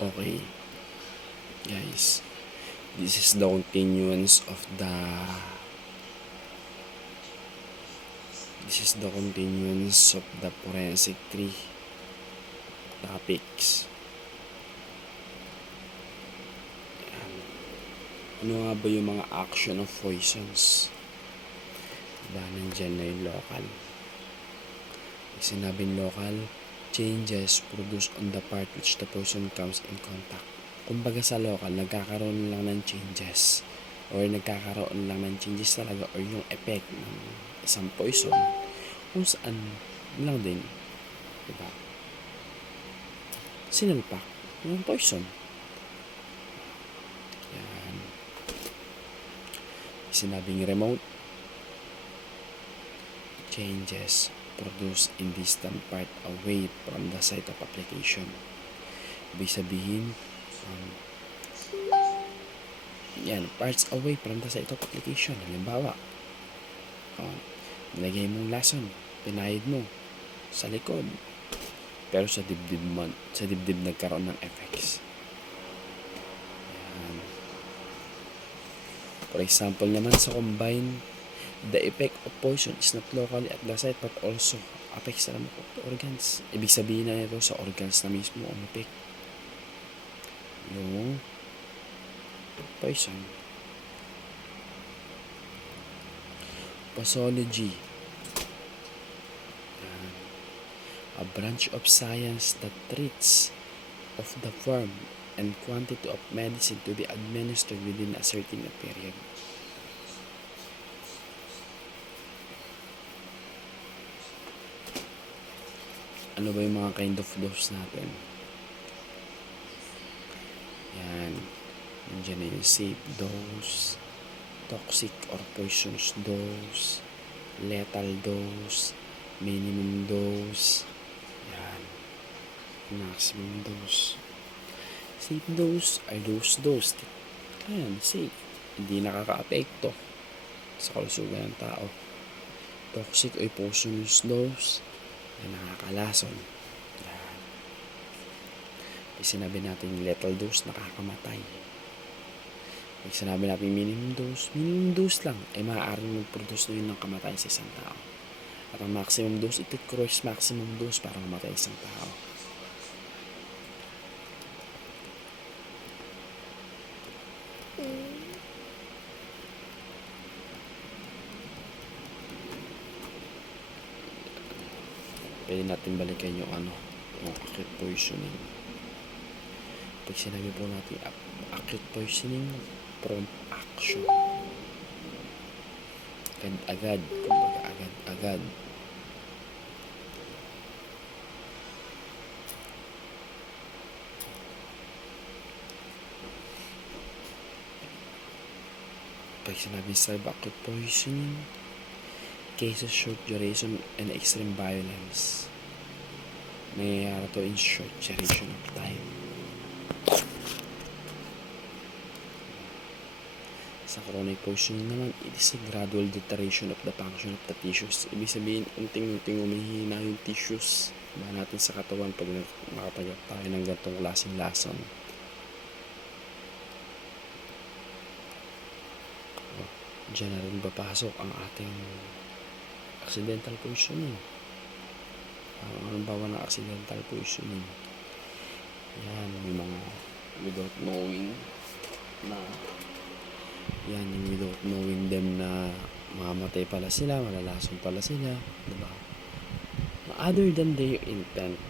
Okay, guys. This is the continuance of the forensic 3 topics. Ano nga ba yung mga action of poisons? Diba, nandyan na yung local. Pag sinabing local, changes produced on the part which the poison comes in contact. Kumbaga sa local, nagkakaroon lang ng changes or nagkakaroon lang ng changes talaga or yung effect ng isang poison kung saan lang din, diba, sinalpak yung poison. Yan. Sinabing remote, changes produced in distant part away from the site of application. Ibig sabihin, parts away from the site of application. Halimbawa, nilagay mong lason, pinahid mo sa likod, pero sa dibdib nagkaroon ng effects. Yan. For example naman sa combine, the effect of poison is not locally at the site but also affects the organs. Ibig sabihin na ito sa organs na mismo umipik yung poison. Posology, a branch of science that treats of the form and quantity of medicine to be administered within a certain period. Ano ba yung mga kind of dose natin? Yan. Nandiyan na yung safe dose, toxic or poisonous dose, lethal dose, minimum dose, yan, maximum dose. Safe dose ay dose. Ayan, safe. Hindi nakaka-apekto sa kalusugan ng tao. Toxic ay poisonous dose na nakakalason. Yan. Pag sinabi natin lethal dose, nakakamatay. Pag sinabi natin minimum dose lang ay maaaring mag-produce na yun ng kamatay sa isang tao. At ang maximum dose, ito cross maximum dose para mamatay isang tao. Pwede natin balikan yung acute poisoning. Pag sinabi po natin acute poisoning, prompt action. Agad, kumbaga agad. Pag sinabi subacute poisoning, cases short duration and extreme violence. Nangyayari to in short duration of time. Sa chronic poisoning naman, it is a gradual deterioration of the function of the tissues. Ibig sabihin, unting-unting umihina yung tissues natin sa katawan pag nakatagap tayo ng ganitong klaseng lason. Diyan na rin papasok ang ating accidental poisoning. Ang bawa ng accidental poisoning. Yan, yung mga without knowing them na mamamatay pala sila, malalason pala sila, diba? Other than their intent,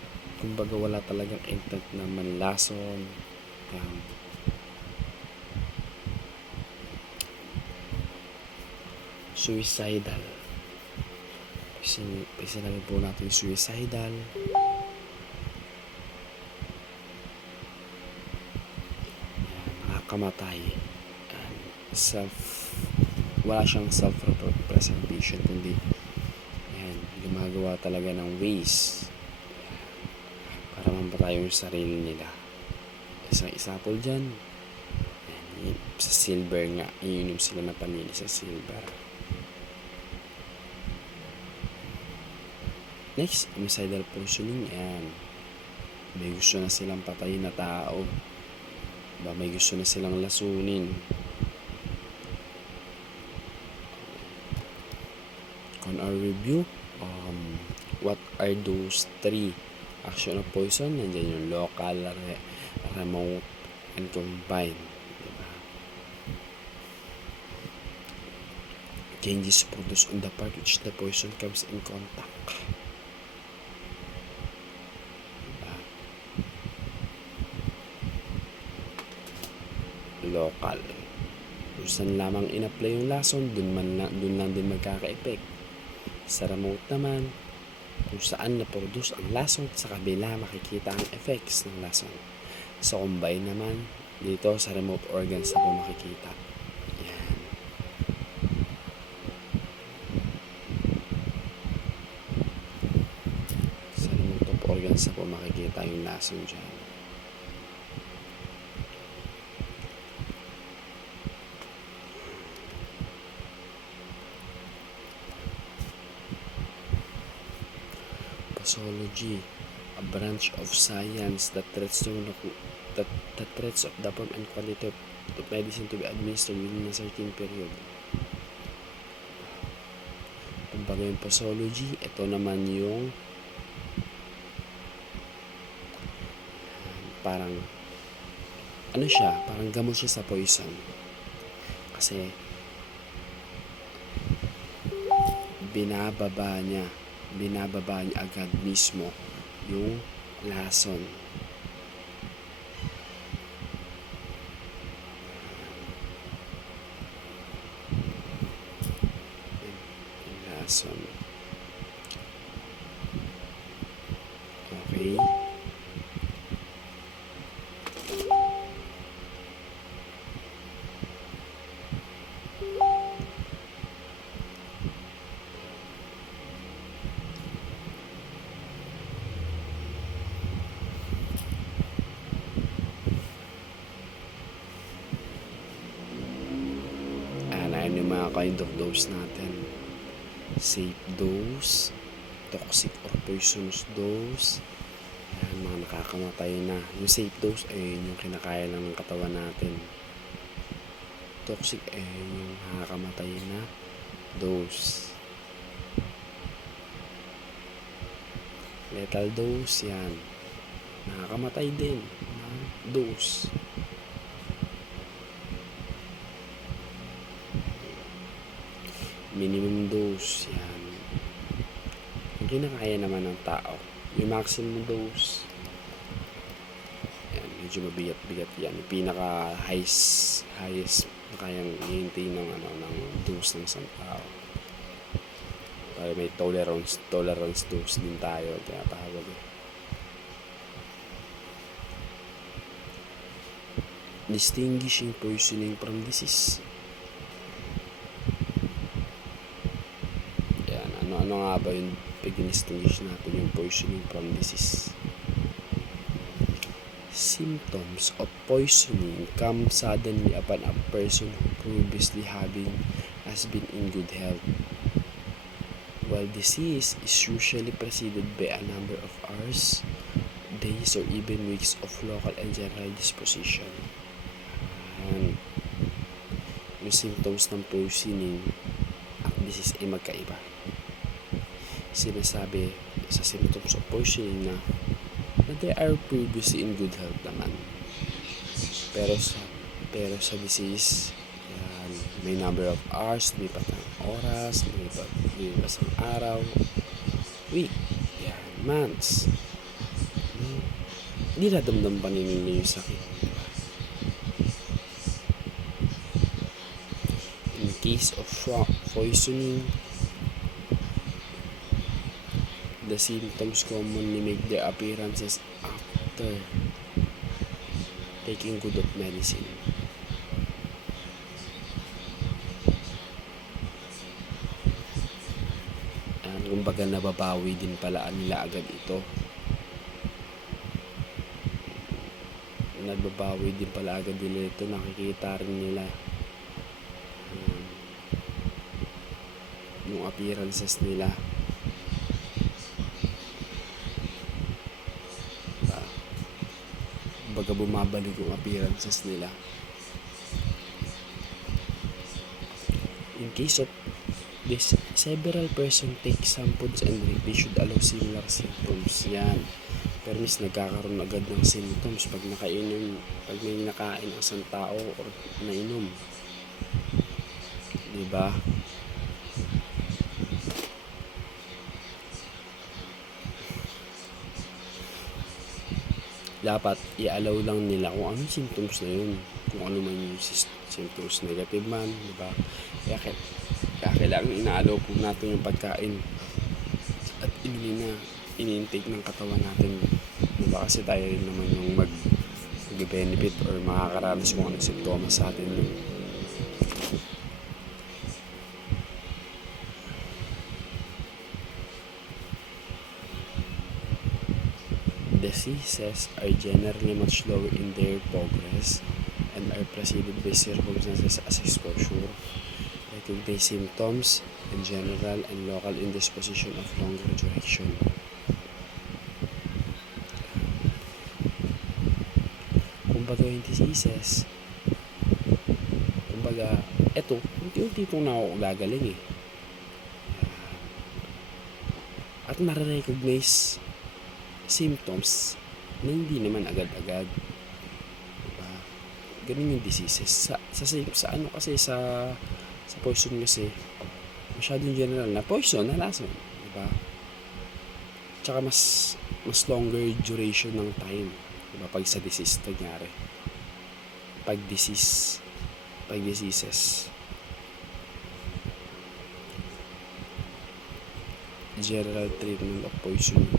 kumbaga wala talagang intent na manlason. Suicidal. Pag sinabi po natin suicidal, nakakamatay. Wala siyang self-preservation, kundi gumagawa talaga ng ways para mampatay yung sarili nila. Isang example dyan, sa silver nga, iinom sila na panili sa silver. Next, homicidal poisoning. May gusto na silang patayin na tao. May gusto na silang lasunin. On our review, what are those 3 action of poison? Nandiyan yung local, remote, and combined. Diba? Changes produced on the part which the poison comes in contact. Diba? Local. Kung saan lamang in-apply yung lason, dun lang din magkaka-effect. Sa remote naman, kung saan na-produce ang lason, sa kabila makikita ang effects ng lason. Sa combine naman, dito sa remote organs na po makikita. Yan. Sa remote organs na po makikita yung lason dyan. Pathology, a branch of science that treats of the form and quality of medicine to be administered within a certain period. Kumbaga yung pathology, ito naman yung parang parang gamot siya sa poison. Kasi binababa niya agad mismo yung lason. Okay. Ayan yung mga kind of dose natin. Safe dose, toxic or poisonous dose. Ayan, mga nakakamatay na. Yung safe dose ay yung kinakaya lang ng katawan natin. Toxic ay yung nakakamatay na dose. Lethal dose, yan. Nakakamatay din na dose. Minimum dose, yan. Yung kinakaya naman ng tao. Yung maximum dose, yan, medyo mabigat-bigat yan. Yung pinaka highest na kayang i-maintain ng dose ng isang tao. Kaya may tolerance dose din tayo, tinatawag eh. Distinguishing poisoning from disease. Yan, ano nga ba yung pag-distinguish natin yung poisoning from disease? Symptoms of poisoning come suddenly upon a person who previously has been in good health, while disease is usually preceded by a number of hours, days, or even weeks of local and general disposition. Yung symptoms ng poisoning at disease ay magkaiba. Sinasabi sa symptoms of poisoning na they are previously in good health naman. Pero sa disease, yan, may number of hours, lumipat ng oras, lumipat ng araw, week, yan, months. Hindi nadamdam pa ninyo yung sakit. In case of poisoning, the symptoms commonly make their appearances after taking good of medicine. Kumbaga nababawi din pala nila agad ito. Nababawi din pala agad nila ito. Nakikita rin nila yung appearances nila. kumbaga bumabalik yung appearances nila. In case of this, several person take some foods and drink, they should allow similar symptoms. Yan. Pero mis nagkakaroon agad ng symptoms pag nakainom, pag may nakain ang isang tao or nainom. Diba? Dapat i-allow lang nila kung anong symptoms na yun, kung ano man yung symptoms, negative man, diba? Kaya kailangan ina-allow po natin yung pagkain at ini-intake ng katawan natin, diba? Kasi tayo rin naman yung mag-benefit or makakaranas kung anong symptoms sa atin yun. Diseases are generally much slower in their progress and are preceded by circumstances as exposure, day symptoms, and general and local indisposition of longer duration. Kumbaga yung diseases, kumbaga, eto, unti-unti itong gagaling eh. At nare-recognize symptoms na hindi naman agad-agad. Diba? Ganun yung diseases. Sa ano kasi, sa poison kasi, masyadong general na poison, na lason. Diba? Tsaka mas longer duration ng time. Diba? Pag sa disease, nangyari. Pag diseases, general treatment of poisoning.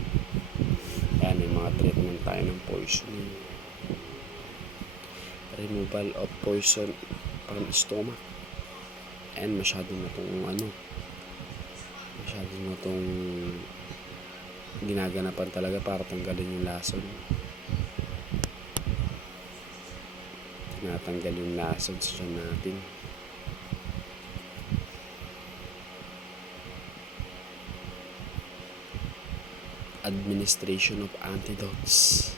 Kaya may mga treatment tayo ng poisoning. Removal of poison from stomach. And masyado na itong ginaganapan talaga para tanggalin yung lason. Tinatanggal yung lason sa tiyan natin. Administration of antidotes.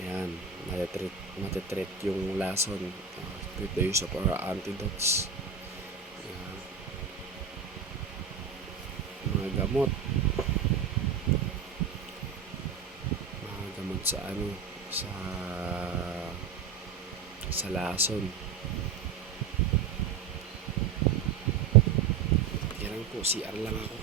Ayan, matetreat yung lason with the use of our antidotes. Ayan. Mga gamot sa lason. Kailan po, CR lang ako.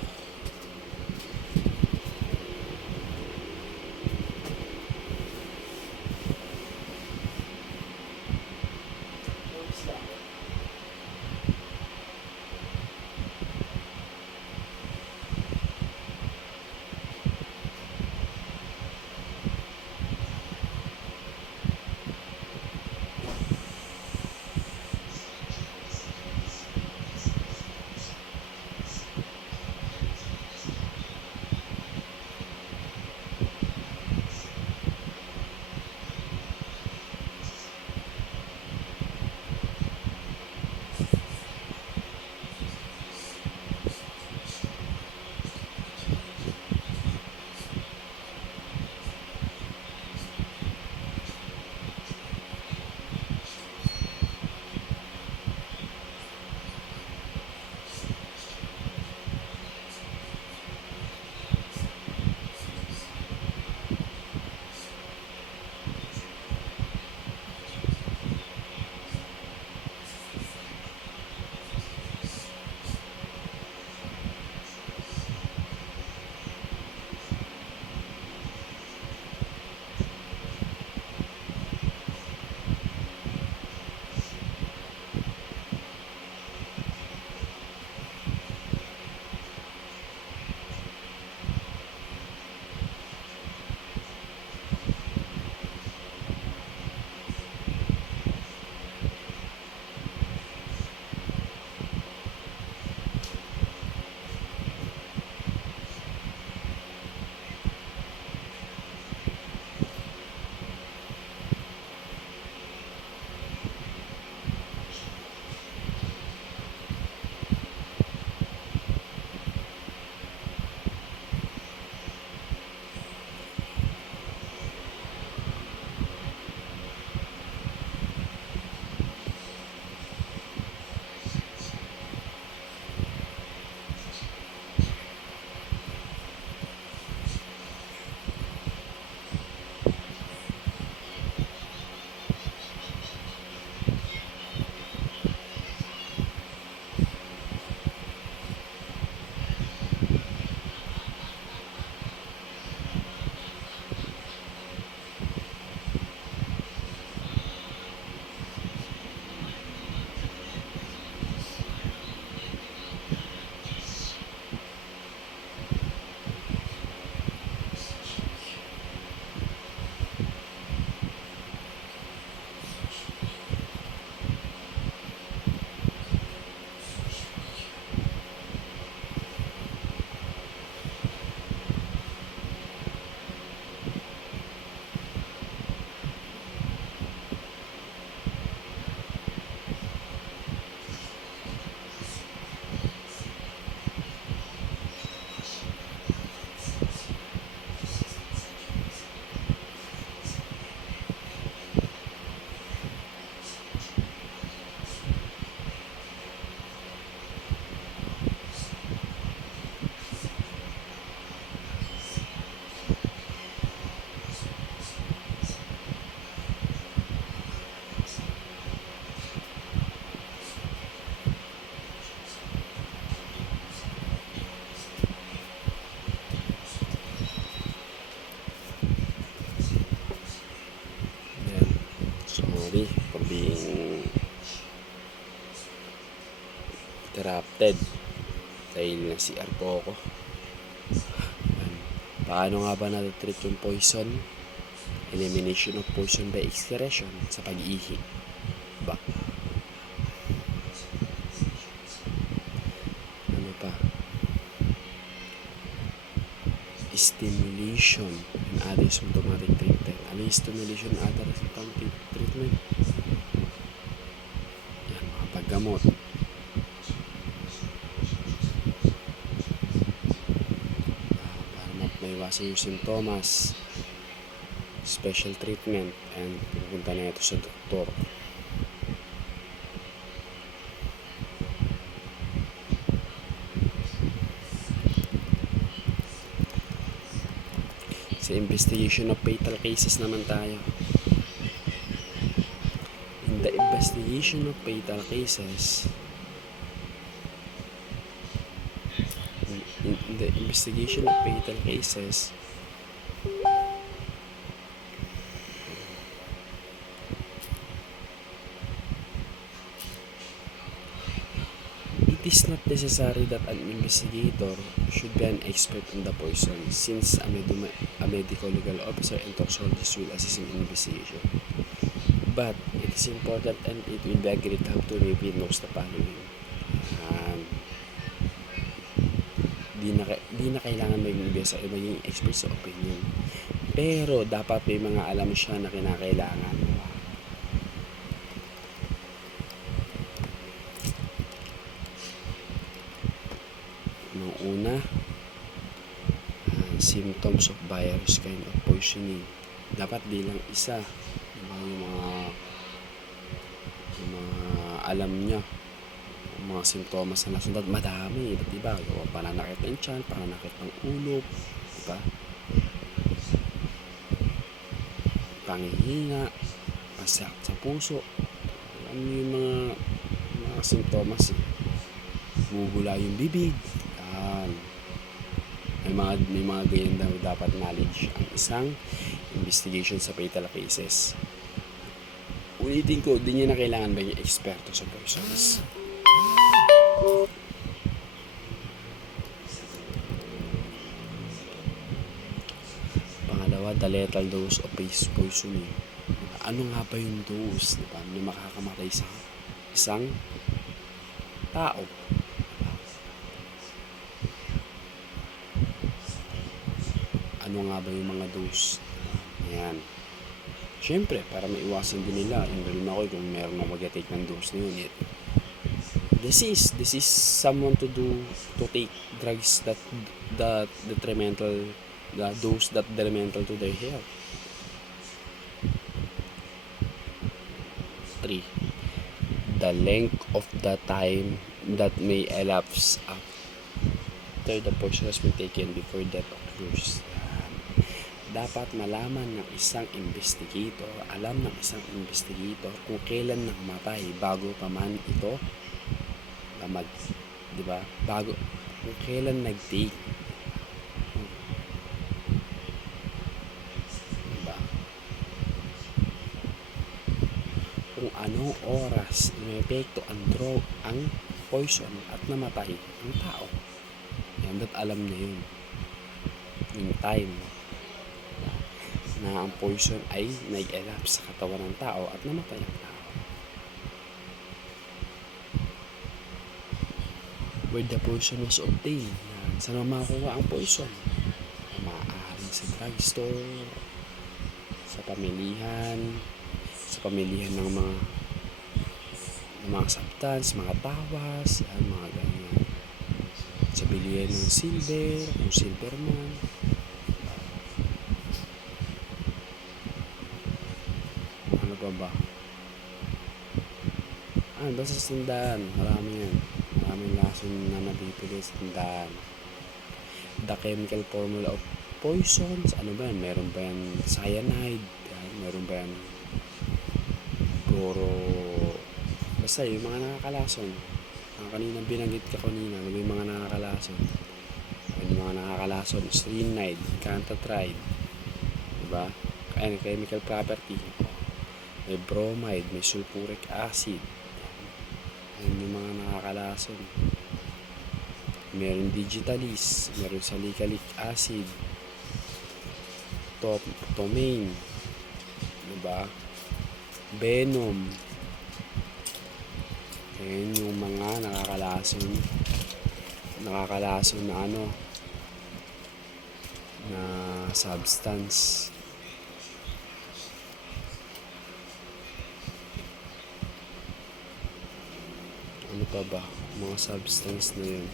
interrupted dahil na CR po ako. Paano nga ba natitreat yung poison? Elimination of poison by excretion sa pag-ihi. Ba? Ano pa? Stimulation and other symptomatic treatment. Ano yung stimulation and other symptomatic treatment? Yan, mga paggamot. Para maiwasan yung sintomas, special treatment, and pupunta na ito sa doktor. Sa investigation of fatal cases naman tayo. In the investigation of fatal cases, it is not necessary that an investigator should be an expert in the poison, since a medical legal officer and toxicologist will assist in investigation. But it is important and it will be a great help to review knows the following. Di na kailangan maging expert sa opinion. Pero dapat may mga alam siya na kinakailangan. Nung una, symptoms of various kind of poisoning. Dapat di lang isa. Yung mga alam niya. Mga sintomas na nasunod, madami, diba? Pananakit ng tiyan, pananakit ng ulo, diba? Panghihina, pasakit sa puso. Ano yung mga sintomas? Bubula yung bibig. Yan. May mga ganyan daw dapat knowledge ang isang investigation sa fatal cases. Ulitin ko, di niya na kailangan ba yung eksperto sa poisons. Pangalawa, the lethal dose of poisoning. Ano nga ba yung dose, diba, na makakamatay sa isang tao? Ano nga ba yung mga dose? Ayan. Siyempre, para maiwasan din nila, enroll ako kung meron na mag-take ng dose na yun. This is someone to take drugs that detrimental, the dose that detrimental to their health. 3. The length of the time that may elapse after the poison has been taken before death occurs. Dapat malaman ng isang investigator, kung kailan nakamatay bago pa man ito diba? Bago kung kailan nag-take. Diba? Kung anong oras may epekto ang poison at namatay ang tao. Yan, that alam na yun. Yung time na ang poison ay nag-elapse sa katawan ng tao at namatay ang tao. Where the poison was obtained. Saan makakuha ang poison? Maaaring sa drugstore, sa pamilihan ng mga substance, mga tawas, mga ganyan. Sa bilihan ng silver, kung silverman. Ano pa ba? Basta sa tindahan, marami yan. Maraming lason na nabibili sa tindahan. The chemical formula of poisons, ano ba yan? Meron ba yan cyanide? Meron ba yan basta yung mga nakakalason. Kanina binanggit ka kanina, may mga nakakalason. Yung mga nakakalason, strychnide, cantatride, diba? Kaya chemical property. May bromide, may sulfuric acid. Yung mga nakakalason. meron digitalis, meron salicylic acid, tomaine, diba? Venom. Ayan yung mga nakakalason na na substance. Ano pa ba? Mga substance na yun.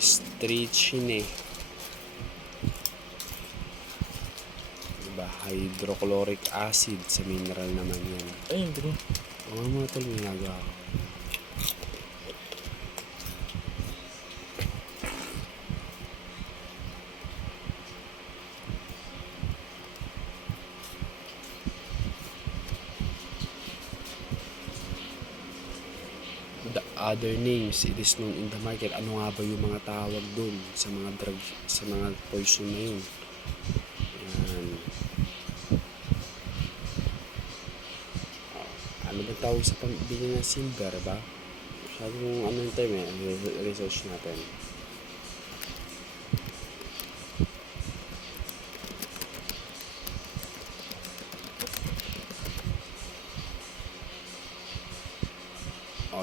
Strychnine, diba? Hydrochloric acid, sa mineral naman yan. Ayun, bro. Oo nga mga tol, may nagawa ako. The other names, it is known in the market. Ano nga ba yung mga tawag dun sa mga drug, sa mga poison na yun? Yan. Ano ba tawag sa pambili ng silver ba? Masyadong ano yung time research natin.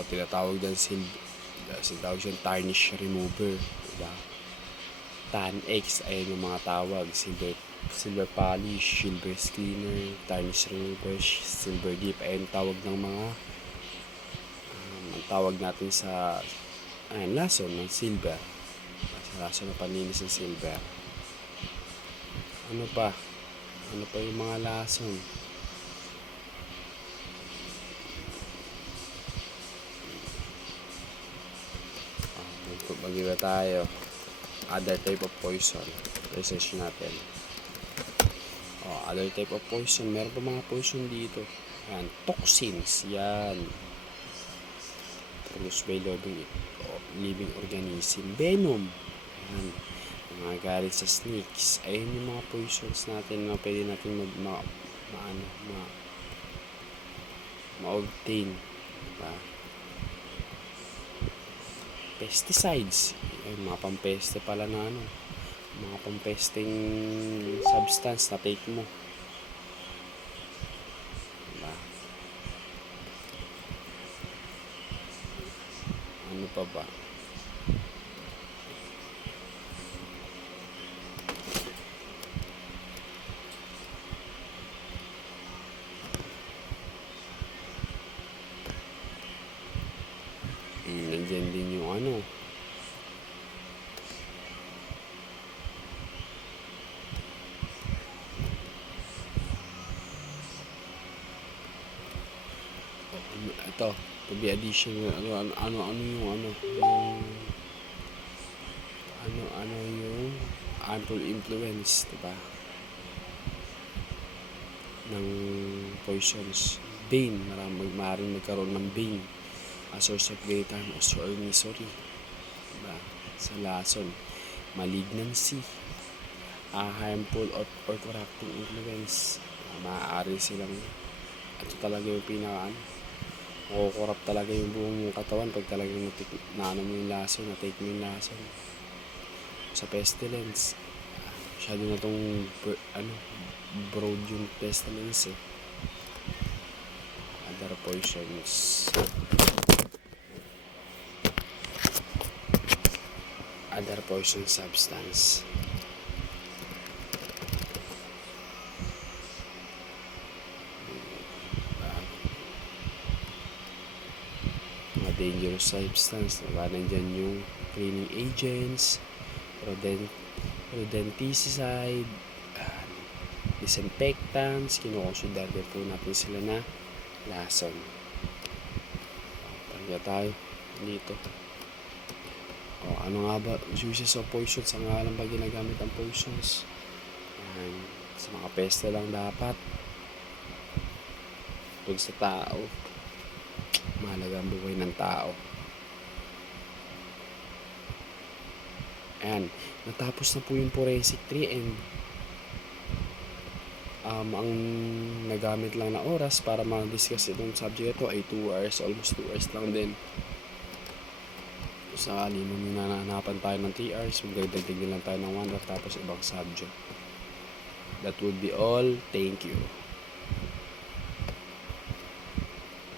Tinatawag din tawag siyang tarnish remover, diba? Tan X, ayun yung mga tawag. Silver polish, silver cleaner, tarnish remover, silver dip, ayun tawag ng mga ang tawag natin sa lason ng silver, sa lason ng panlinis ng silver. Ano pa yung mga lason? Mag-iba tayo. Other type of poison. Research natin. Other type of poison. Meron pa mga poison dito. Yan. Toxins. Yan. Produced by living organism. Venom. Yan. Mga galit sa snakes. Ayun yung mga poisons natin na pwede natin ma-obtain. Diba? Pesticides. Ay, mga pampeste pala na mga pampesting substance na take mo. Diba? Ano pa ba? Nandiyan din yung ito, to be additional, yung harmful influence, diba? Ng poisons. Bane, maaaring magkaroon ng bane, a source of great harm or misery, diba? Sa lason. Malignancy, harmful or corrupting influence. Maaari silang, ito talaga yung makukurap talaga yung buong katawan pag talagang naano mo yung lason, na-take mo yung lason. Sa pestilence, masyado na itong broad yung pestilence Other poisons. Other poison substance. Mga dangerous substance, diba? Nandyan yung cleaning agents, rodenticide, disinfectants, kinukonsider din po natin sila na lason. Tangga tayo dito. Ano nga ba uses of poison? Sa nga lang ba ginagamit ang poisons? Sa mga peste lang dapat. Kung sa tao, mahalaga ang buhay ng tao. Ayan, natapos na po yung forensic 3M. Ang nagamit lang na oras para ma-discuss itong subject ito ay 2 hours, almost 2 hours lang din. sakali man yung nananapan tayo ng 3 hours, magdagdag din lang tayo ng 1 hour tapos ibang subject. That would be all. Thank you.